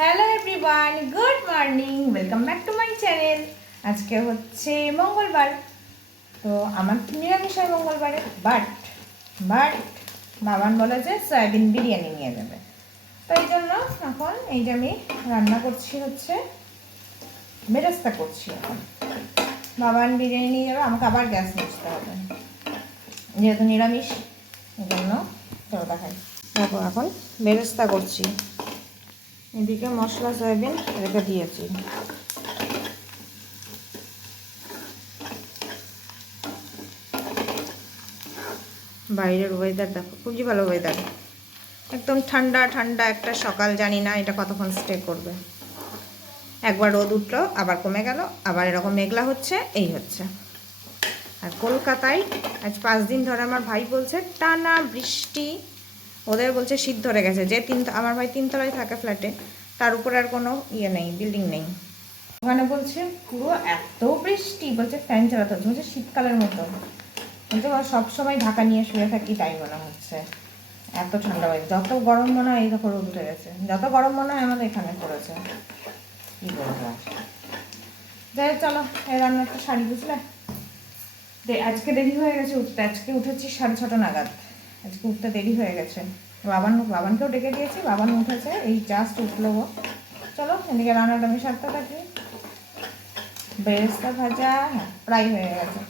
Hello everyone good morning welcome back to my channel আজকে হচ্ছে মঙ্গলবার। তো আমার নিরামিষ হয় মঙ্গলবারে বাট বাট বাবান বলে যে সয়াবিন বিরিয়ানি নিয়ে যাবে তো এই জন্য এখন এই যে আমি রান্না করছি হচ্ছে, বেরেস্তা করছি এখন। বাবান বিরিয়ানি নিয়ে যাবে, আমাকে আবার গ্যাস মুছতে হবে। যেহেতু নিরামিষ, এই জন্য চলো দেখাই। দেখো এখন বেরেস্তা করছি। এদিকে মশলা, সয়াবিন রেখে দিয়েছি। বাইরের ওয়েদার দেখো, খুবই ভালো ওয়েদার একদম ঠান্ডা ঠান্ডা একটা সকাল, জানি না এটা কতক্ষণ স্টে করবে। একবার রোদ উঠল, আবার কমে গেল, আবার এরকম মেঘলা হচ্ছে, এই হচ্ছে। আর কলকাতায় আজ পাঁচ দিন ধরে আমার ভাই বলছে, টানা বৃষ্টি, ওদের বলছে শীত ধরে গেছে। যে তিন, আমার ভাই তিনতলায় থাকে ফ্ল্যাটে তার উপরে আর কোনো ইয়ে নেই বিল্ডিং নেই। ওখানে বলছে পুরো এত বৃষ্টি। বলছে ফ্যান চালাতে হচ্ছে। বলছে শীতকালের মতো। বলছে সবসময় ঢাকা নিয়ে শুয়ে থাকি তাই মনে হচ্ছে। এত ঠান্ডা হয় যত গরম মনে হয় এই দেখো রোদ উঠে গেছে। যত গরম মনে হয় আমাদের এখানে পড়েছে। কি বলব যাই হোক, চলো এই রান্না একটা শাড়ি বুঝলে? আজকে দেরি হয়ে গেছে উঠতে। আজকে উঠেছি সাড়ে ছটা নাগাদ। আজকে উঠতে দেরি হয়ে গেছে। বাবান বাবানকেও ডেকে দিয়েছি বাবান উঠেছে এই জাস্ট উঠল চলো এদিকে রান্নাটা আমি সারতে থাকি। বেরেস্তা ভাজা হ্যাঁ প্রায় হয়ে গেছে।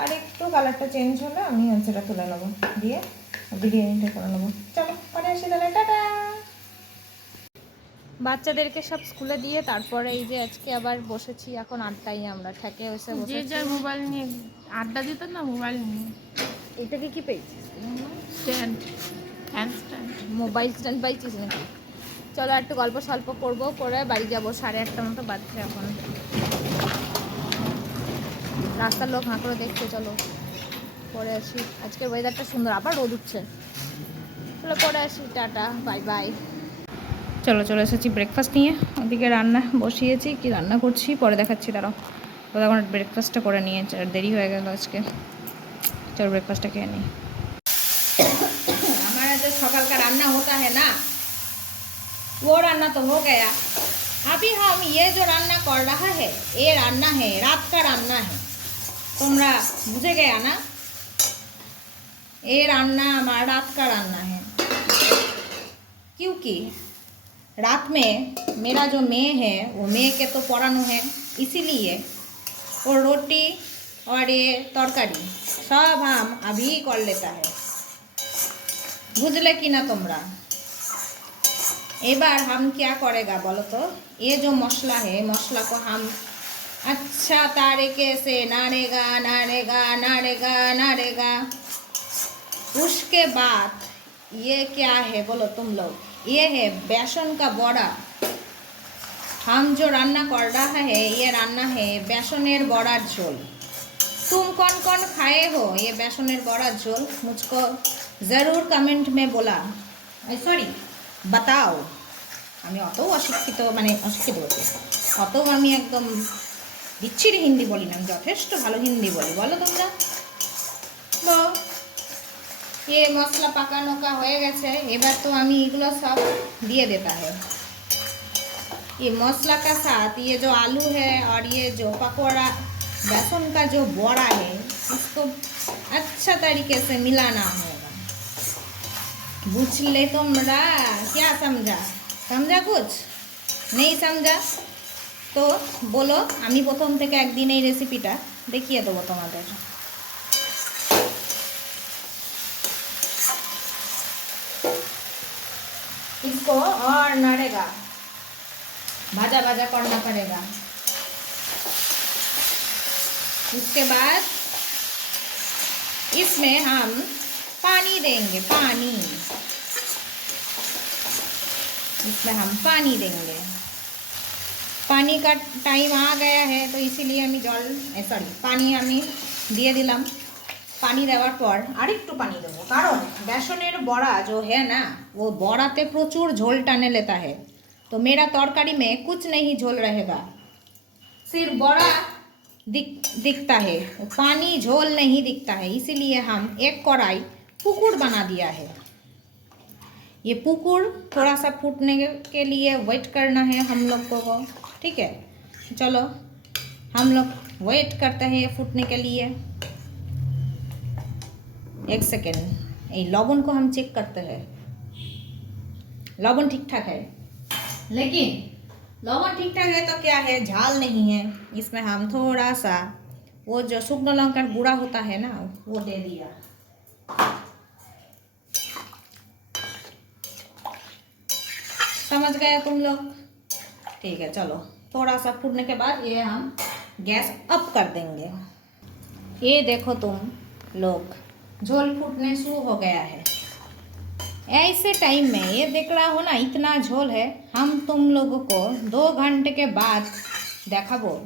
আর একটু কালারটা চেঞ্জ হলে আমি হচ্ছে এটা তুলে নেব দিয়ে বিরিয়ানিটা করে নেব। চলো পরে আসি তাহলে টাটা! বাচ্চাদেরকে সব স্কুলে দিয়ে তারপরে এই যে আজকে আবার বসেছি এখন আড্ডাই আমরা ঠেকে বসে যে যার মোবাইল নিয়ে আড্ডা দিত না মোবাইল নিয়ে। এটাকে কি পেয়েছিস? স্ট্যান্ড মোবাইল স্ট্যান্ড পাইছিস নাকি চলো একটু গল্প স্বল্প করব করে বাড়ি যাব সাড়ে আটটা মতো বাজছে এখন। রাস্তার লোক হাঁ করে দেখছে চলো পরে আসি। আজকের ওয়েদারটা সুন্দর আবার রোদ উঠছে। চলো পরে আসি টাটা বাই বাই চলো চলে এসেছি ব্রেকফাস্ট নিয়ে। ওদিকে রান্না বসিয়েছি কি রান্না করছি পরে দেখাচ্ছি দাঁড়াও। তখন ব্রেকফাস্টটা করে নিয়েছে আর দেরি হয়ে গেল আজকে। চলো ব্রেকফাস্টটা খেয়ে নিই। है ना? वो रान्ना तो हो गया। अभी हम ये जो रान्ना कर रहा है, ये रान्ना है, रात का रान्ना है। তোমরা बुझे गया ना? ये রান্ना हमारा रात का रान्ना है। क्योंकि रात में मेरा जो मे है, वो मे के तो पढ़ानो है, इसीलिए वो रोटी और ये तरकारी सब हम अभी कर लेता है। बुझले कि ना तुम्हारा एबार हम क्या करेगा बोलो तो ये जो मसला है मसला को हम अच्छा तरीके से नाड़ेगा नाड़ेगा नाड़ेगा नाड़ेगा उसके बाद ये क्या है बोलो तुम लोग ये है बेसन का बड़ा हम जो रान्ना कर रहा है ये रान्ना है बेसनर बड़ार झोल तुम कौन कौन खाए हो ये बेसनर बड़ा झोल मुझको ज़रूर कमेंट में बोला सॉरी बताओ আমি অত অশিক্ষিত মানে অশিক্ষিত বলছি অত আমি একদম বিচ্ছিরি হিন্দি বলি না আমি যথেষ্ট ভালো হিন্দি বলি বলো তোমরা তো ये মশলা পাকানো কা হয়ে গেছে এবার তো আমি এগুলো সব দিয়ে देता है ये मसाला का साथ ये जो आलू है और ये जो पकौड़ा बेसन का जो बड़ा है इसको अच्छा तरीके से मिलाना होगा বুঝলে তোমরা क्या समझा समझा कुछ नहीं समझा তো বলো আমি প্রথম থেকে একদিন এই রেসিপিটা দেখিয়ে দেবো তোমাদের इसको और नड़ेगा भाजा भाजा करना पड़ेगा उसके बाद इसमें हम पानी देंगे पानी इसमें हम पानी देंगे पानी का टाइम आ गया है तो इसीलिए আমি জল সরি পানি আমি দিয়ে দিলাম পানি দেওয়ার পর আরেকটু পানি দেবো কারণ বেসনের বড়া जो है ना वो বড়াতে প্রচুর ঝোল টানে लेता है तो मेरा तरकारी में कुछ नहीं झोल रहेगा सिर्फ बड़ा दिख दिखता है पानी झोल नहीं दिखता है इसीलिए हम एक कढ़ाई पुकुर बना दिया है ये पुकुर थोड़ा सा फूटने के लिए वेट करना है हम लोग को ठीक है? चलो, हम लोग वेट करते हैं ये फूटने के लिए। एक सेकेंड ये लवण को हम चेक करते हैं। लवण ठीक ठाक है? लेकिन लवण ठीक ठाक है तो क्या है? झाल नहीं है। इसमें हम थोड़ा सा वो जो शुक्न लंका बुरा होता है ना, वो दे दिया। समझ गए तुम लोग? ठीक है, चलो। थोड़ा सा फूटने के बाद ये हम गैस अप कर देंगे। ये देखो तुम लोग, झोल फूटने शुरू हो गया है। ऐसे टाइम में, ये देख रहा हो ना, इतना झोल है। हम तुम लोगों को दो घंटे के बाद देखाबो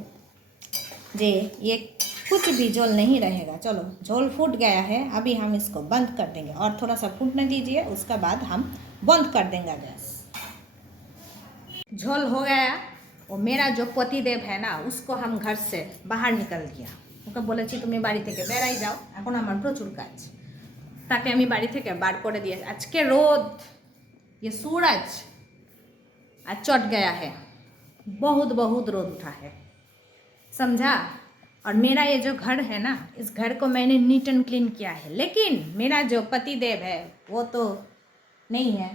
जे, ये कुछ भी झोल नहीं रहेगा। चलो, झोल फूट गया है, अभी हम इसको बंद कर देंगे। और थोड़ा सा फूटने दीजिए, उसके बाद हम बंद कर देंगे गैस। झोल हो गया वो मेरा जो पतिदेव है ना उसको हम घर से বাহার নিকাল দিয়া ওকে বলেছি তুমি বাড়ি থেকে বেড়াই যাও এখন আমার প্রচুর কাজ তাকে আমি বাড়ি থেকে বার করে দিয়ে আজকে রোদ ये सूरज आज चट गया है बहुत बहुत रोद उठा है समझा और मेरा ये जो घर है ना इस घर को मैंने नीट एंड क्लीन किया है लेकिन मेरा जो पति देव है वो तो नहीं है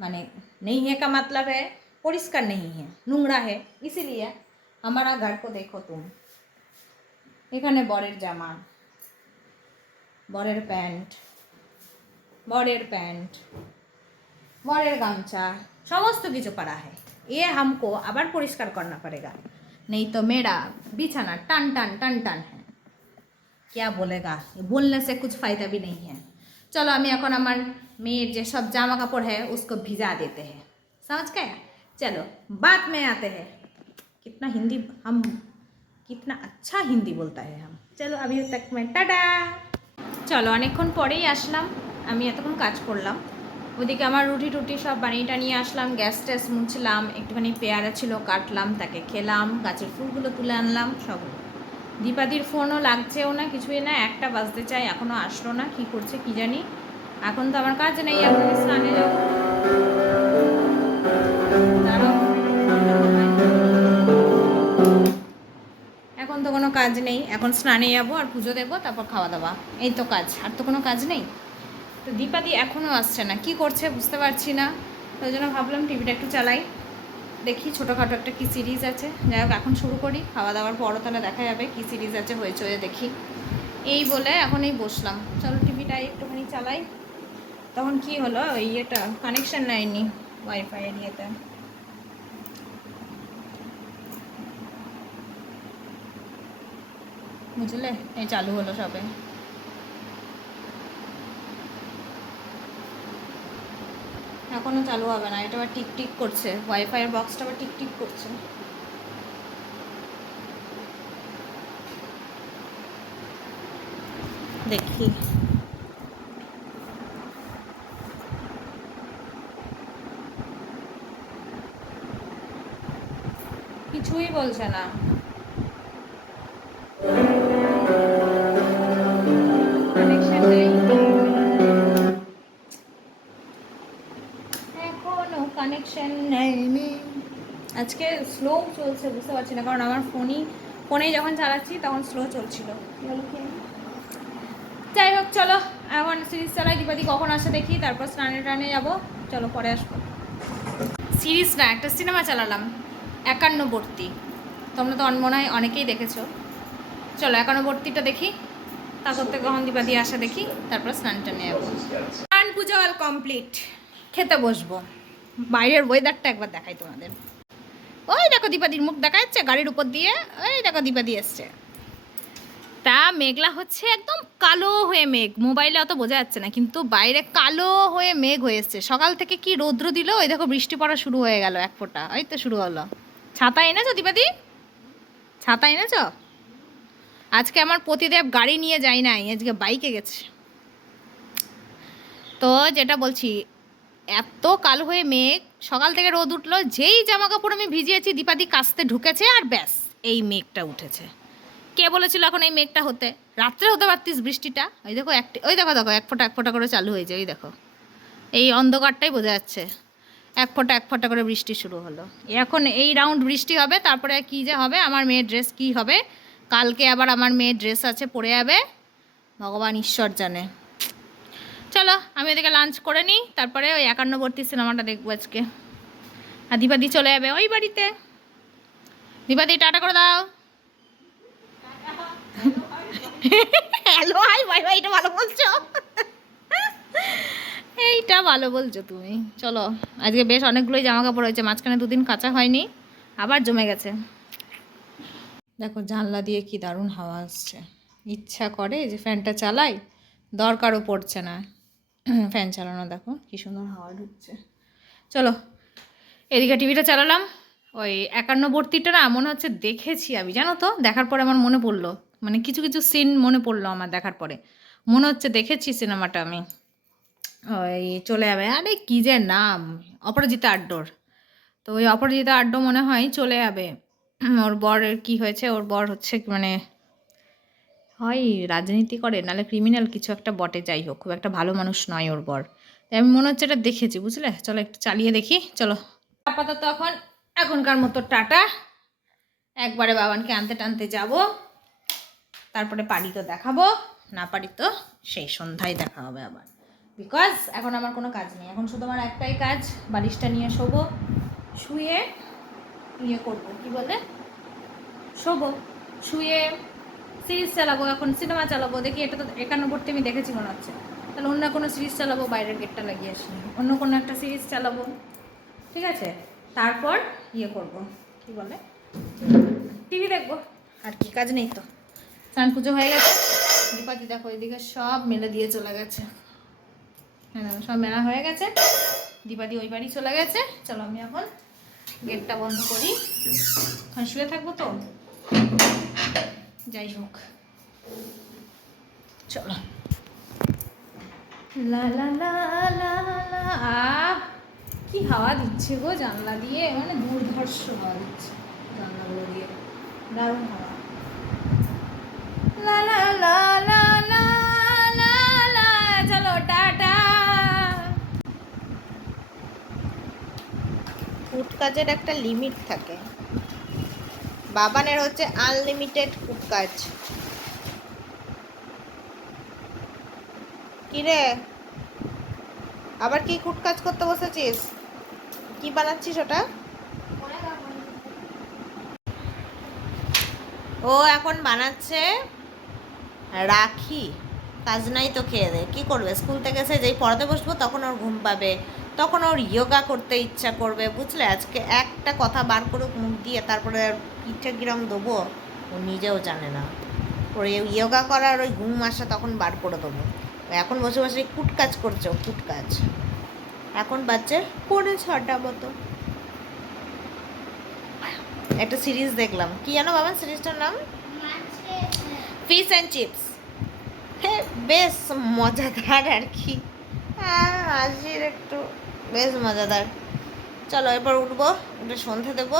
माने नहीं है का मतलब है परिष्कार नहीं है নোংরা है, इसीलिए हमारा घर को देखो तुम। এখানে বরের জামা বরের প্যান্ট বরের প্যান্ট বরের গামছা সমস্ত কিছু করা হয় এ হামকো আবার পরিষ্কার করনা পড়েগা নেই তো মেয়েরা বিছানা টান টান টান টান হ্যাঁ क्या बोलेगा? बोलने से कुछ फ़ायदा भी नहीं है। চলো আমি এখন আমার মেয়ের যে সব জামা কাপড় হ্যাঁ উসকো ভিজা দিতে হ্যাঁ समझ गया? चलो बात में आते हैं कितना हिंदी हम कितना अच्छा हिंदी बोलता है हम चलो अभी तक मैं टाटा চলো অনেকক্ষণ পরেই আসলাম আমি এতক্ষণ কাজ করলাম ওদিকে আমার রুটি টুটি সব বানিয়ে টানিয়ে আসলাম গ্যাস ট্যাস মুছলাম একটুখানি পেয়ারা ছিল কাটলাম তাকে খেলাম গাছের ফুলগুলো তুলে আনলাম সব দীপাদির ফোনও লাগছেও না কিছুই না একটা বাজতে চাই এখনও আসলো না কি করছে কি জানি এখন তো আমার কাজ নেই এখন আমি স্নানে যাবো নেই। এখন স্নানে যাব আর পুজো দেবো, তারপর খাওয়া দাওয়া। এই তো কাজ, আর তো কোনো কাজ নেই। তো দীপাদি এখনও আসছে না। কি করছে বুঝতে পারছি না। ওই জন্য ভাবলাম টিভিটা একটু চালাই। দেখি ছোটোখাটো একটা কী সিরিজ আছে। যাই হোক, এখন শুরু করি। খাওয়া দাওয়ার পরও তাহলে দেখা যাবে কী সিরিজ আছে, হয়েছে হয়ে দেখি। এই বলে এখন এই বসলাম। চলো টিভিটা একটুখানি চালাই। তখন কি হলো, ওই ইয়েটা কানেকশান নেয়নি ওয়াইফাইয়ের ইয়েতে। বুঝলে? এই চালু হলো সবে। এখনও চালু হবে না, এটা আবার টিক টিক করছে। ওয়াইফাইয়ের বক্সটা আবার টিক টিক করছে। দেখি। কিছুই বলছে না। আজকে স্লো চলছে, বুঝতে পারছি না, কারণ আমার ফোনই, ফোনেই যখন চালাচ্ছি তখন স্লো চলছিল। যাই হোক, চলো এখন সিরিজ চালাই, দীপাদি কখন আসে দেখি, তারপর স্নানে টানে যাব, চলো পরে আসব। সিরিজ না, একটা সিনেমা চালালাম, একান্নবর্তী। তোমরা তো মনে হয় অনেকেই দেখেছ। চলো, একান্নবর্তীটা দেখি তারপর থেকে কখন দীপাদি আসে দেখি, তারপর স্নান টানে যাব। স্নান পুজো অল কমপ্লিট খেতে বসবো। বাইরের ওয়েদারটা একবার দেখাই তোমাদের। ওই দেখো দীপাদির মুখ দেখা যাচ্ছে গাড়ির উপর দিয়ে, ওই দেখো দীপাদি এসছে। তা মেঘলা হচ্ছে একদম কালো হয়ে মেঘ, মোবাইলে অত বোঝা যাচ্ছে না, কিন্তু বাইরে কালো হয়ে মেঘ হয়ে এসছে। সকাল থেকে কি রৌদ্র দিল? ওই দেখো বৃষ্টি পড়া শুরু হয়ে গেল এক ফোঁটা, ওই তো শুরু হলো। ছাতা এনেছো দীপাদি? ছাতা এনেছো? আজকে আমার পতিদেব গাড়ি নিয়ে যায় নাই, আজকে বাইকে গেছে। তো যেটা বলছি এত কালো হয়ে মেঘ, সকাল থেকে রোদ উঠল, যেই জামা কাপড় আমি ভিজিয়েছি, দীপাদি কাস্তে ঢুকেছে আর ব্যাস, এই মেঘটা উঠেছে। কে বলেছিল এখন এই মেঘটা হতে? রাত্রে হতে পারতিস বৃষ্টিটা? ওই দেখো একটি, ওই দেখো দেখো, এক ফোঁটা এক ফোঁটা করে চালু হয়েছে, ওই দেখো। এই অন্ধকারটাই বোঝা যাচ্ছে। এক ফোঁটা এক ফোঁটা করে বৃষ্টি শুরু হলো। এখন এই রাউন্ড বৃষ্টি হবে, তারপরে কি যে হবে, আমার মেয়ের ড্রেস কি হবে? কালকে আবার আমার মেয়ের ড্রেস আছে, পরে যাবে। ভগবান ঈশ্বর জানে। চলো আমি ওদিকে লাঞ্চ করে নিই তারপরে ওই একান্নবর্তী সিনেমাটা দেখব আজকে। আর দীপাদি চলে যাবে ওই বাড়িতে। দীপাদি টাটা করে দাও। হ্যালো হাই বাই বাই এটা ভালো বলছো? এইটা ভালো বলছো তুমি। চলো আজকে বেশ অনেকগুলোই জামা কাপড় হয়েছে মাঝখানে দুদিন কাঁচা হয়নি আবার জমে গেছে। দেখো জানলা দিয়ে কি দারুণ হাওয়া আসছে। ইচ্ছা করে যে ফ্যানটা চালাই দরকারও পড়ছে না। ফ্যান চালানো, দেখো কি সুন্দর হাওয়া ঢুকছে। চলো, এদিকে টিভিটা চালালাম। ওই একান্নবর্তীটা না মনে হচ্ছে দেখেছি আমি, জানো তো? দেখার পরে আমার মনে পড়ল। মানে কিছু কিছু সিন মনে পড়ল আমার দেখার পরে। মনে হচ্ছে দেখেছি সিনেমাটা আমি। ওই চলে যাবে। আরে কী যে নাম? অপরাজিতা আড্ডোর। তো ওই অপরাজিতা আড্ডো মনে হয় চলে যাবে। ওর বরের কি হয়েছে? ওর বর হচ্ছে মানে হয়, রাজনীতি করে, নাহলে ক্রিমিনাল কিছু একটা বটে, যাই হোক, খুব একটা ভালো মানুষ নয় ওর বর। তাই আমি মনে হচ্ছে এটা দেখেছি, বুঝলে? চলো একটু চালিয়ে দেখি, চলো। আপাতত এখন, এখনকার মতো টাটা। একবারে বাবানকে আনতে টানতে যাব। তারপরে পারি তো দেখাবো, না পারি তো সেই সন্ধ্যায় দেখা হবে আবার। বিকজ এখন আমার কোনো কাজ নেই, এখন শুধু আমার একটাই কাজ, বালিশটা নিয়ে শোবো, শুয়ে ইয়ে করব, কি বলে? শোবো, শুয়ে সিরিজ চালাবো, এখন সিনেমা চালাবো, দেখি এটা তো একান্নবর্তী আমি দেখেছি মনে হচ্ছে। তাহলে অন্য কোনো সিরিজ চালাবো, বাইরের গেটটা লাগিয়ে আসি। অন্য কোনো একটা সিরিজ চালাবো। ঠিক আছে? তারপর ইয়ে করব। কি বলে? টিভি দেখব। আর কি, কাজ নেই তো। স্নান পুজো হয়ে গেছে। দীপাতি দেখো, এদিকে সব মেলে দিয়ে চলে গেছে। হ্যাঁ সব মেলা হয়ে গেছে। দীপাদি ওই বাড়ি চলে গেছে। চলো আমি এখন গেটটা বন্ধ করি। শুয়ে থাকব তো? যাই হোক চলো লা লা লা লা লা কি হাওয়া দিচ্ছে গো জানলা দিয়ে মানে দুর্ধর্ষ হাওয়া দিচ্ছে জানলাগুলো দিয়ে দারুণ হাওয়া লা লা লা লা লা লা লা চলো টাটা কাজের একটা লিমিট থাকে বাবানের হচ্ছে আনলিমিটেড কাজ। কিরে? আবার কি ফুড কাজ করতে বসেছিস? কি বানাচ্ছিস ওটা? ও এখন বানাচ্ছে রাখি। কাজ নাই তো খেয়ে দে। কী করবে? স্কুল থেকে এসে যেই পড়াতে বসবো তখন ওর ঘুম পাবে। তখন ওর ইয়োগা করতে ইচ্ছা করবে। বুঝলে? আজকে একটা কথা বার করুক, মুখ দিয়ে, তারপরে পিঠে কিরম দেবো। ও নিজেও জানে না। ওর ইয়োগা করার ওই ঘুম আসা তখন বার করে দেবো। এখন বসে বসে কুট কাজ করছে কুট কাজ। এখন বাচ্চা পড়ে ছটা মতো। একটা সিরিজ দেখলাম। কি জানো বাবা সিরিজটার নাম? ফিশ অ্যান্ড চিপস হ্যাঁ বেশ মজাদার আর কি। হ্যাঁ হাসির একটু। বেশ মজাদার। চলো এরপর উঠবো উঠে সন্ধে দেবো।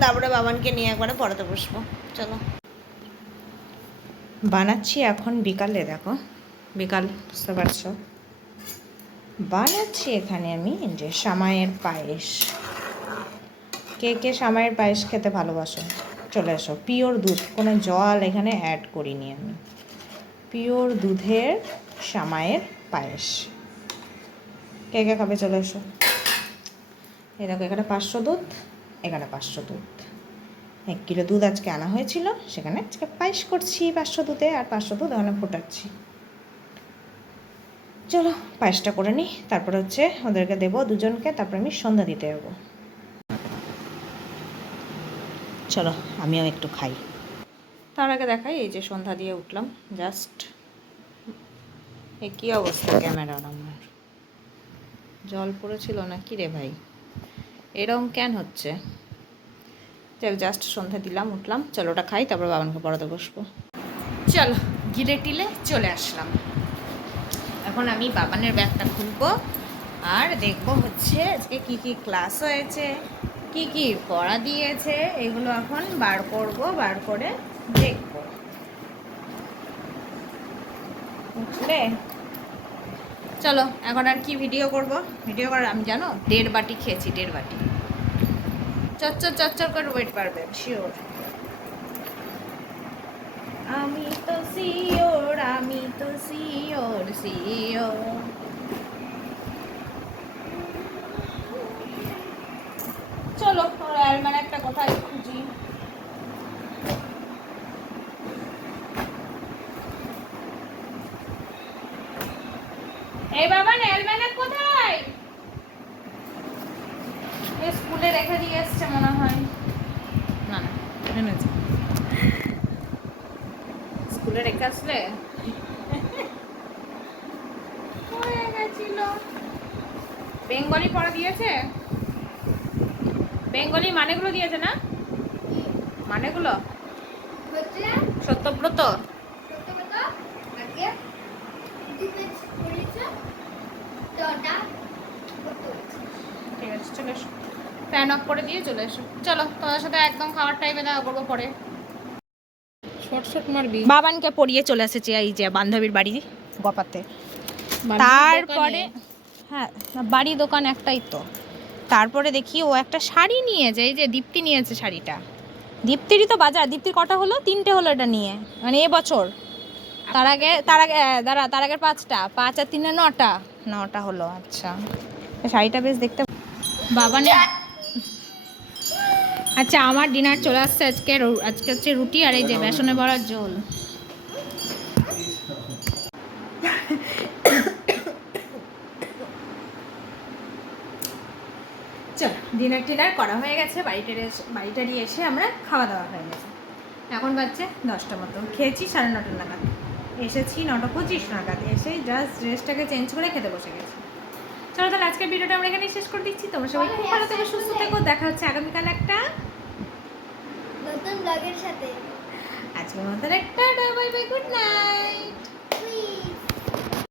তারপরে বাবানকে নিয়ে একবারে পড়াতে বসবো। চলো। বানাচ্ছি এখন বিকালে, দেখো। বিকাল, বুঝতে পারছ? বানাচ্ছি এখানে আমি যে সামায়ের পায়েস। কে কে সামায়ের পায়েস খেতে ভালোবাসো? চলে এসো। পিওর দুধ, কোনো জল এখানে অ্যাড করিনি আমি। পিওর দুধের সামায়ের পায়েস। কে কে খাবে? চলে এসো। দেখো, এখানে পাঁচশো দুধ। এখানে পাঁচশো দুধ। এক কিলো দুধ আজকে আনা হয়েছিল, সেখানে আজকে পায়েস করছি, পাঁচশো দুধে আর পাঁচশো দুধ ওখানে ফোটাচ্ছি। চলো, পায়েসটা করে নিই, তারপরে হচ্ছে ওদেরকে দেবো দুজনকে, তারপরে আমি সন্ধ্যা দিতে যাব। চলো, আমিও একটু খাই। তার আগে দেখাই, এই যে সন্ধ্যা দিয়ে উঠলাম, জাস্ট। এ কী অবস্থা ক্যামেরার আমার? জল পড়েছিল না কি রে ভাই? এরকম কেন হচ্ছে? যাক জাস্ট সন্ধ্যা দিলাম, উঠলাম, চলো ওটা খাই, তারপর বাবানকে পড়াতে বসবো। চলো, গিলে টিলে চলে আসলাম। এখন আমি বাবানের ব্যাগটা খুলবো আর দেখব হচ্ছে আজকে কি কি ক্লাস হয়েছে, কি কি পড়া দিয়েছে, এগুলো এখন বার করব, বার করে দেখব। বুঝলে চলো, এখন আর কি ভিডিও করব? ভিডিও করার, আমি জানো, দেড় বাটি খেয়েছি, দেড় বাটি। চচ্চর চচ্চর করে ওয়েট পারবে শিওর আমি তো সিওর আমি তো সিওর সিওর চলো আর মানে একটা কোথায় খুঁজি এই বাবা অ্যালম্যান কোথায় এ স্কুলে রেখে দিয়ে এসছে মনে হয় না না এনেছে স্কুলে রেখে আসলে? হয়ে গেছিল। বেঙ্গলি পড়া দিয়েছে? বেঙ্গলি মানেগুলো দিয়েছে না? মানেগুলো? হচ্ছে সত্যব্রত। ঠিক আছে চলে এসো ফ্যান অফ করে দিয়ে চলে এসো। চলো তোমার সাথে একদম খাওয়ার টাইমে দেখা করব পরে। বাবানকে পড়িয়ে চলে এসেছি এই যে বান্ধবীর বাড়ি গপাতে। তারপরে হ্যাঁ বাড়ি দোকান একটাই তো। তারপরে দেখি ও একটা শাড়ি নিয়েছে এই যে দীপ্তি নিয়েছে শাড়িটা। দীপ্তিরই তো বাজার দীপ্তির কটা হলো? তিনটে হলো এটা নিয়ে মানে এ বছর। তার আগে তার আগে দাঁড়া তার আগের পাঁচটা পাঁচ আর তিনে নটা। নটা হলো আচ্ছা। শাড়িটা বেশ দেখতে বাবা আচ্ছা আমার ডিনার চলে আসছে আজকে আজকে হচ্ছে রুটি আর এই যে বেসনে বড়ার ঝোল। চল ডিনার টিনার করা হয়ে গেছে বাড়িটারে এসে- বাড়িটারি এসে আমরা খাওয়া দাওয়া হয়ে গেছে। এখন বাজছে দশটা মতো। খেয়েছি সাড়ে নটা নাগাদ। এসেছি নটা পঁচিশ নাগাদ। এসে জাস্ট ড্রেসটাকে চেঞ্জ করে খেতে বসে গেছি। চলো তাহলে আজকের ভিডিওটা আমরা এখানেই শেষ করে দিচ্ছি। তোমরা সবাই খুব ভালো থেকো, সুস্থ থেকো। দেখা হচ্ছে আগামীকাল একটা ব্লগের সাথে। আজকের মতো একটা বাই বাই গুড নাইট